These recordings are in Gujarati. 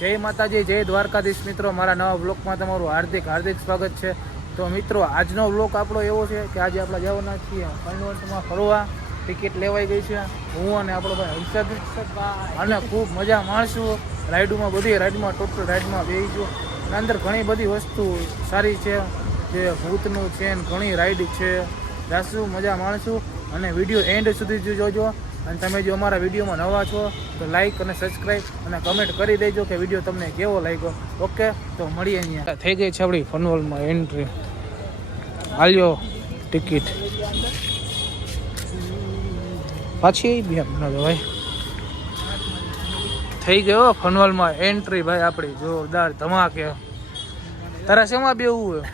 જય માતાજી, જય દ્વારકાધીશ મિત્રો. મારા નવા બ્લોકમાં તમારું હાર્દિક હાર્દિક સ્વાગત છે. તો મિત્રો, આજનો બ્લોક આપણો એવો છે કે આજે આપણે જવાના છીએ કન્વર્ટમાં ફરવા. ટિકિટ લેવાઈ ગઈ છે. હું અને આપણો ભાઈ હર્ષદ અને ખૂબ મજા માણશું. રાઈડમાં બધી રાઈડમાં, ટોટલ રાઈડમાં બેસીશું અને અંદર ઘણી બધી વસ્તુ સારી છે. જે ભૂતનું છે ઘણી રાઈડ છે. જાશું મજા માણશું. અને વીડિયો એન્ડ સુધી જોજો. અને તમે જો અમારા વિડીયોમાં નવા છો તો લાઈક અને સબસ્ક્રાઈબ અને કમેન્ટ કરી દેજો કે વીડિયો તમને કેવો લાગ્યો. ઓકે તો મળીએ અહીંયા. થઈ ગઈ છે આપણી ફનવલમાં એન્ટ્રી હાલ્યો ટિકિટ પાછી બી આપના ભાઈ. થઈ ગયો ફનવલમાં એન્ટ્રી ભાઈ આપણી જોરદાર ધમાકે. તારા શેમાં બેવું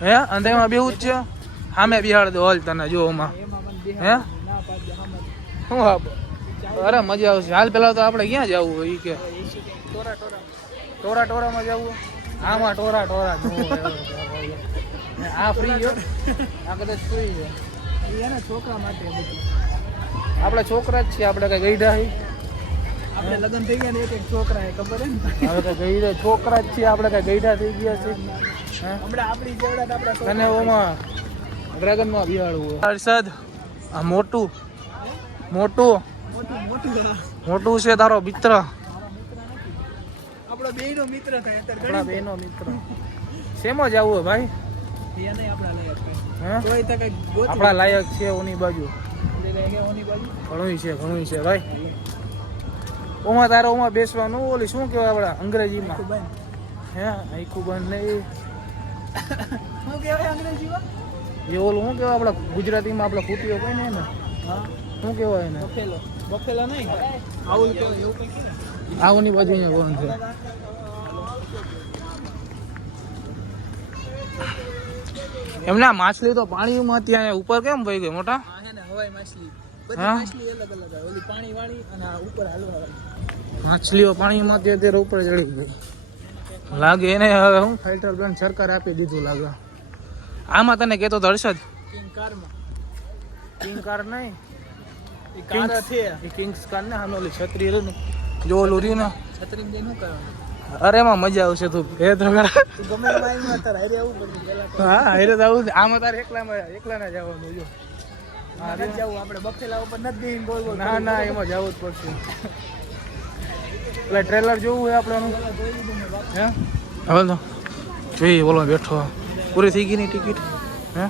હે? અંધેમાં બેવું જ છે? સામે બિહાડ દો હાલ તને જો હે? શું હા? અરે મજા આવશે. હાલ પેલા તો આપણે ક્યાં જવું હોય કે? ટોરા ટોરા ટોરા ટોરામાં જવું આમાં ટોરા ટોરા આ ફ્રી છે. આ કદાચ ફ્રી છે. એના છોકરા માટે આપણે છોકરા જ છીએ. આપણે કઈ ગઈઢા આપણે લગ્ન થઈ ગયા ને એક એક છોકરા ખબર હે ને? હવે કઈ ગઈઢા છોકરા જ છીએ. આપણે કઈ ગઈઢા થઈ ગયા છે હમણાં આપણી જેવડા આપણા અને ઓમાં ડ્રેગનમાં બિહાડવું હર્ષદ આ મોટું. મોટું? મોટું છે તારો મિત્ર. આપણો બેયનો મિત્ર થાય આપણા ઘણી મિત્ર. શેમાં જવું ભાઈ? આપણા લાયક છે. ઓની બાજુ. ઘણું છે ઘણું છે ભાઈ. ઓમાં તારે ઓમાં બેસવાનું? ઓલી શું કહેવાય આપણા અંગ્રેજીમાં. હે આખું બંધ નહીં શું કહેવાય અંગ્રેજીમાં? એ ઓલું શું કહેવાય આપણા ગુજરાતીમાં આપણે ખૂટીઓ કઈ ને એને? હા. શું કહેવાય એને? બફેલો. બફેલો નહીં? આવું કહેવાય કંઈક ને. બાજુ બંધ છે. એમના માછલી તો પાણીમાં ત્યાં ઉપર કેમ વહી ગઈ મોટા? આવે. માછલીઓ પાણીમાં ત્યાં અત્યારે ઉપર ચડી ગઈ. લાગે એને હવે હું ફિલ્ટર પેન સરકાર આપી દીધું લાગે. આમાં તને કહેતો તો હર્ષદ. કિંગ કારમાં. કિંગ કાર નહીં? કાર છે. એ કિંગ્સ કાર ને ઓલી છત્રી ને જો ઓલું રહ્યું ને. છત્રી જઈને શું કરવાનું અરે એમાં મજા આવશે તું. એ તો ગમે હારે હા હારે આવું. આમાં તારે એકલામાં એકલાના જવાનું જો. હા, નથી જવું. આપણે બફેલા ઉપર નથી ગોળ ના ના એમાં જવું જ પડશે. એટલે ટ્રેલર જોવું હોય આપણે. હે? હવે તો જોઈએ બોલો બેઠો. પૂરી થઈ ગઈ ની ટિકિટ? હે?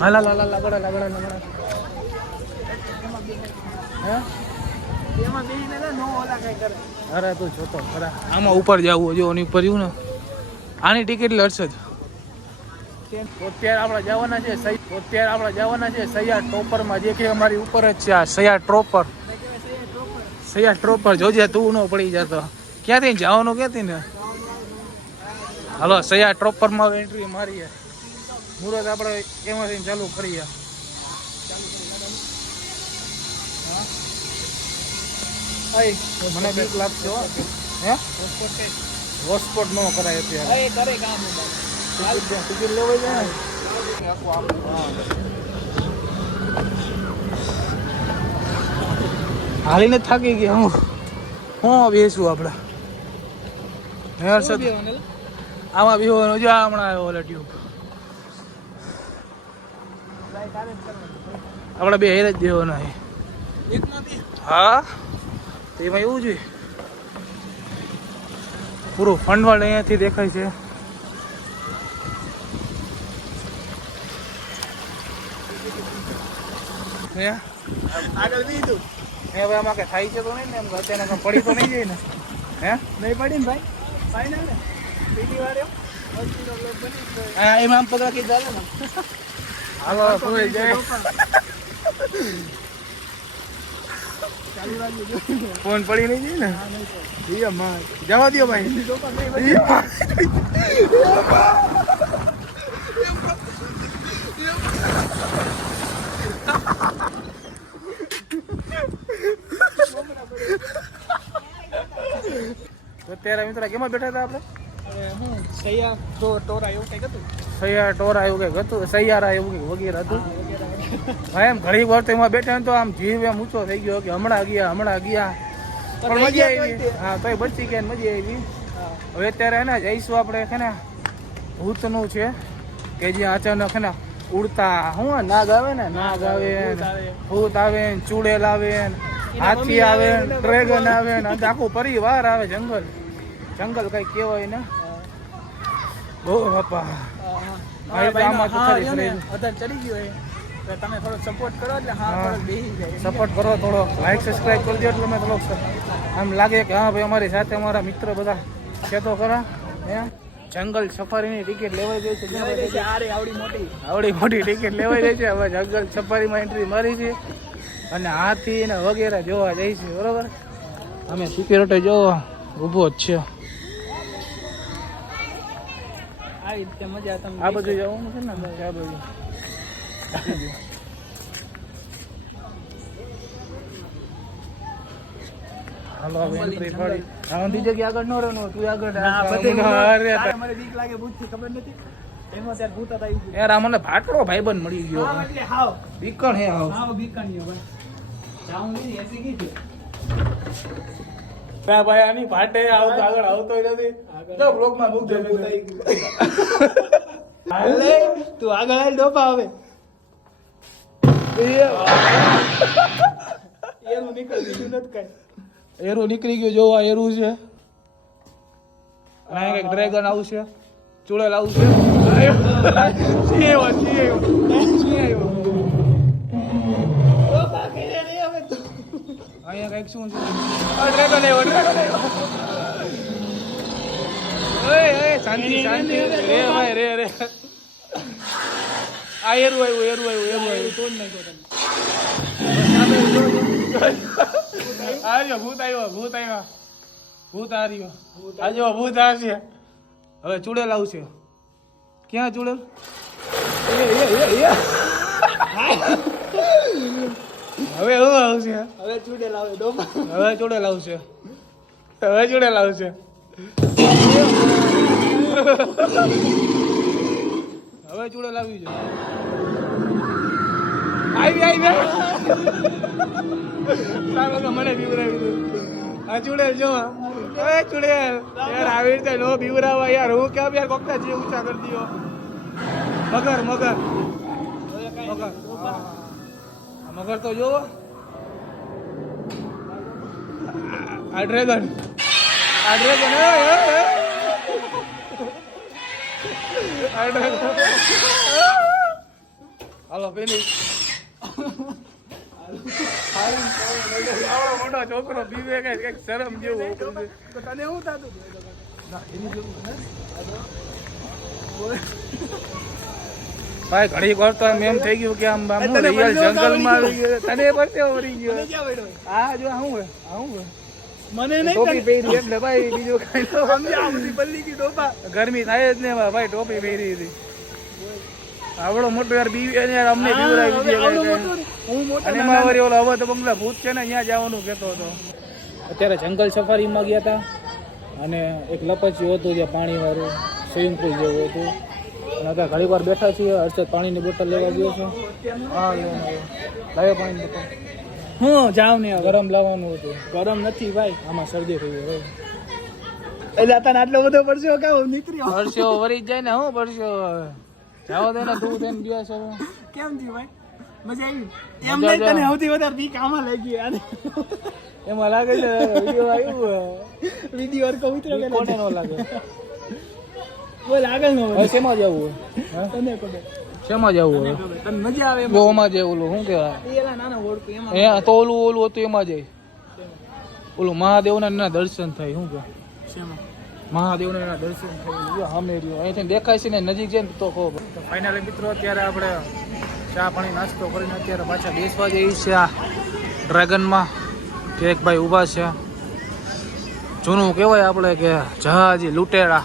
હાલા લાલા લાગડા લાગડા લાગડા હે એમાં બેહીને લે, નો ઓલા કાંઈ કરે અરે તું જોતો, ખરા. આમાં ઉપર જવું જો ઓની ઉપર જવું ને. આની ટિકિટ લડશે જ અત્યારે આપણે જવાના છે અત્યારે આપણે જવાના છે સૈયા ટોપરમાં જે કે અમારી ઉપર જ છે આ સૈયા ટ્રોપર સૈયા ટ્રોપર જોજે તું ન પડી જતો. ક્યાંથી? જવાનું ક્યાંથી ને? હાલો સૈયા ટ્રોપરમાં એન્ટ્રી મારીએ. મુહૂર્ત આપણે એમાંથી ચાલુ કરીએ. મને બીક લાગશે હો. હે? હોસ્પોટ નો કરાય અત્યારે. એ કરે કામ ટિકિટ લેવાય જાય ને? હાલીને થાકી ગયા હું. હું બેસું આપણે. હે શું હર્ષદ આમાં બેહવાનું જો હમણાં આવ્યો ઓલા ટ્યુબ. આપણે બે હેર જ દેવાના હા? તો એમાં એવું જોઈએ. પૂરું ફંડવાળ અહીંયાથી દેખાય છે. હે? આગળ બીજું. એ હવે આમાં કઈ થાય છે તો નહીં ને એમ અત્યારે પડી તો નહીં જાય ને. હે? નહીં પડી ને ભાઈ? ફાઈનલ ને? બીજી વાર એમ. એમાં પગલા કીધા હાલો જાય. ફોન પડી નહીં ગઈ ને? જવા દો ભાઈ. અત્યારે મિત્ર કેમાં બેઠા હતા આપણે? હું સૈયા તો ટોરા એવું કંઈક હતું. સૈયા ટોરા એવું કંઈક હતું. સૈયારા એવું કંઈક વગેરે હતું. એમ ઘણી વાર તો એમાં બેઠા તો આમ જીવ એમ ઊંચો થઈ ગયો કે હમણાં ગયા હમણાં ગયા. પણ મજા આવી. હા તો બચી ગયા મજા આવી. હવે અત્યારે હે ને જઈશું આપણે છે ને ભૂતનું છે કે જે અચાનક છે ને ઉડતા. હું નાગ આવે ને નાગ આવે ભૂત આવે. ને ચૂડેલ આવે ને હાથી આવે ને ડ્રેગન આવે ને આખું પરિવાર આવે જંગલ. જંગલ કઈ કહેવાય ને. બહુ બાપા. ચડી ગયો તમે થોડો સપોર્ટ કરો એટલે હા થોડો બેસી જાય. સપોર્ટ કરો થોડો લાઈક સબસ્ક્રાઇબ કરી દો એટલે અમે થોડોક આમ લાગે કે હા ભાઈ અમારી સાથે અમારા મિત્ર બધા છે તો ખરા હે? જંગલ સફારીની ટિકિટ લેવાઈ ગઈ છે આવડી મોટી. આવડી મોટી ટિકિટ લેવાઈ રહી છે હવે જંગલ સફારીમાં એન્ટ્રી મારી છે. અને હાથી ને વગેરે જોવા જઈ છે બરોબર? અમે સિક્યુરિટી જોવા ઊભો જ છે. આ રીતે મજા તમે આ બધું જવાનું છે ને આ બધું હાલો હવે એન્ટ્રી પડી. હા બીજે કે આગળ ન રહેવાનું તું આગળ ના, બધે અરે મને બીક લાગે ભૂતથી ખબર નથી? એમાં ત્યારે ભૂત હતા ઈ. યાર આ ભાટરો ભાઈબંધ મળી ગયો. હા, એટલે હાવ. બીકણ હે આવ હાવ ભાઈ જાઉં નહીં એસી કીધી ના ભાઈ આની ભાટે આવતો આગળ આવતો નથી. તો બ્લોકમાં મૂક દે તું આગળ આવી ડોપા હવે એનું નીકળ દીધું નથી કાંઈ. એરું નીકળી ગયું જોવા એરું છે. અહીંયા કંઈક ડ્રેગન આવશે ચૂડેલ આવશે અહીંયા કંઈક શું છે? ડ્રેગન આવ્યો ડ્રેગન આવ્યો. શાંતિ શાંતિ. રે ભાઈ રે રે. આ એરું આવ્યું એરું આવ્યું એરું આવ્યું. નાખ્યો તમે આવ્યો ભૂત આવ્યો ભૂત આવ્યો. ભૂત આવ્યો આ જો ભૂત આવશે હવે ચૂડેલ આવશે. ક્યાં ચૂડેલ? હવે હું આવશે. હવે ચૂડેલ આવે હવે ચૂડેલ આવશે. હવે ચૂડેલ આવશે. હવે જોડે લાવી જાય આવી આવી તો મને બીવરાવી આ ચૂડેલ જો, એ ચુડેલ યાર આવી રીતે નો બીવરાવા યાર. હું કેમ યાર કોકતા જે ઊંચા કરી દીયો મગર મગર. મગર. મગર તો જો. આ ડ્રેગન. આ ડ્રેગન હાલો પેલી. આવડો મોટો છોકરો પીવે કઈ કંઈક શરમ જેવું તને થતું? ભાઈ ઘડી વાર તો એમ થઈ ગયું કે આમ આમ હું રિયલ જંગલમાં આવી ગયો. તને પરસેવો વળી ગયો. આ જો આવું શું આવું હે. મને નહીં ટોપી પહેરી એટલે ભાઈ બીજું કઈ તો સમજ્યા બધી બલ્લી કી ટોપા. ગરમી થાય જ ને ભાઈ ટોપી પહેરી હતી. આવડો મોટો યાર બીવી અને યાર અમને બીવરાવી આવડો દીધી મોટો હું મોટો અને મારી ઓલો હવે તો બંગલા ભૂત છે ને અહીંયા જવાનું કહેતો હતો. અત્યારે જંગલ સફારીમાં ગયા હતા અને એક લપચ્યું હતું જે પાણીવાળું સ્વિમિંગ પુલ જેવું હતું. અને અત્યારે ઘણી વાર બેઠા છીએ હર્ષદ પાણીની બોટલ લેવા ગયો છું. હા લેવા. લાવ્યો પાણીની બોટલ. હું જાવ ને ગરમ લાવવાનું હતું. ગરમ નથી ભાઈ. આમાં શરદી થઈ ગઈ એટલે તને આટલો બધો પડશે કે હું નીકળ્યો? પરસ્યો વરી જાય ને હું પરસ્યો જાવ દે ને તું થઈને ગયા છો કેમ થયું ભાઈ? મજા આવી? એમ નહીં તને સૌથી વધારે બીક આમાં લાગી યાર એમાં લાગે છે વીડિયો આવ્યું વીડિયો અરકો ઉતરો કે કોને ન લાગે? બોલ આગળ નો જવું તને શેમાં જવું હવે. તને મજા આવે એમાં. ગોમાં જાય ઓલું શું કહેવાય? એલા નાના ઓળખું એમાં એ તો ઓલું ઓલું હતું એમાં જાય. ઓલું મહાદેવના એના દર્શન થાય શું કહેવાય? શેમાં? મહાદેવના એના દર્શન થાય સામે રહ્યો. અહીંથી દેખાય છે ને નજીક છે ને તો કહો ફાઇનલી મિત્રો અત્યારે આપણે ચા પાણી નાસ્તો કરીને અત્યારે પાછા બેસવા જઈએ આ ડ્રેગનમાં. કે એક ભાઈ ઊભા છે. જૂનું કહેવાય આપણે કે જહાજી લૂંટેરા.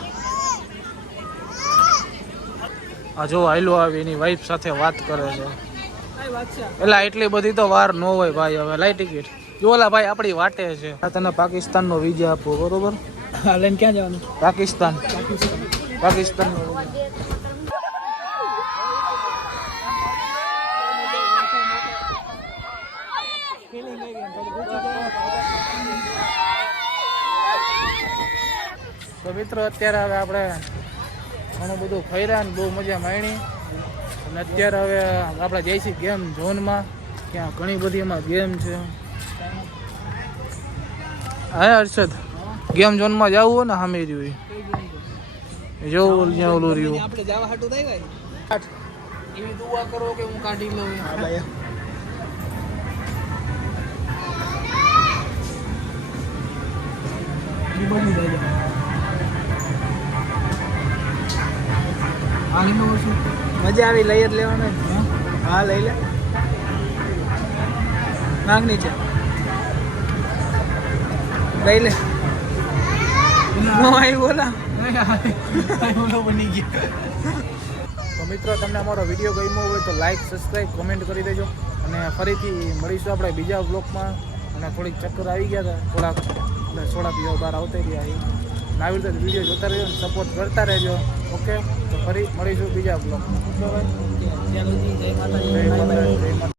આ જો આયલો આવી એની વાઈફ સાથે વાત કરે છે. એટલે એટલી બધી તો વાર ન હોય ભાઈ હવે લાઈ ટિકિટ. જો ઓલા ભાઈ આપણી વાટે છે. તને પાકિસ્તાન નો વિઝા આપવો બરોબર લઈને ક્યાં જવાનું? પાકિસ્તાન. પાકિસ્તાન. તો મિત્રો અત્યારે હવે આપણે ઘણું બધું ફર્યા ને બહુ મજા માણી. અને અત્યારે હવે આપણે જઈએ છીએ ગેમ ઝોનમાં ત્યાં ઘણી બધી એમાં ગેમ છે. હા હર્ષદ ગેમ ઝોનમાં જવું હોય ને સામે રહ્યું જવું જ્યાં ઓલું રહ્યું. આપણે જવા હાટું થઈ એવી દુઆ કરો કે હું કાઢી લઉં. હા ભાઈ લે. આ છું? મજા આવી લઈ જ લેવાનું હા? લઈ લે. નાખ નીચે. લઈ લે. નો. આવી બોલા. બની ગયા. તો મિત્રો તમને અમારો વીડિયો ગમ્યો હોય તો લાઈક સબસ્ક્રાઈબ કોમેન્ટ કરી દેજો. અને ફરીથી મળીશું આપણે બીજા બ્લોગમાં અને થોડીક ચક્કર આવી ગયા હતા. થોડાક એટલે થોડા પીવા બહાર આવતા અને આવી રીતે વીડિયો જોતા રહેજો સપોર્ટ કરતા રહેજો. ઓકે તો ફરી મળીશું બીજા બ્લોગમાં માતાજી. જય માતાજી, જય માતાજી.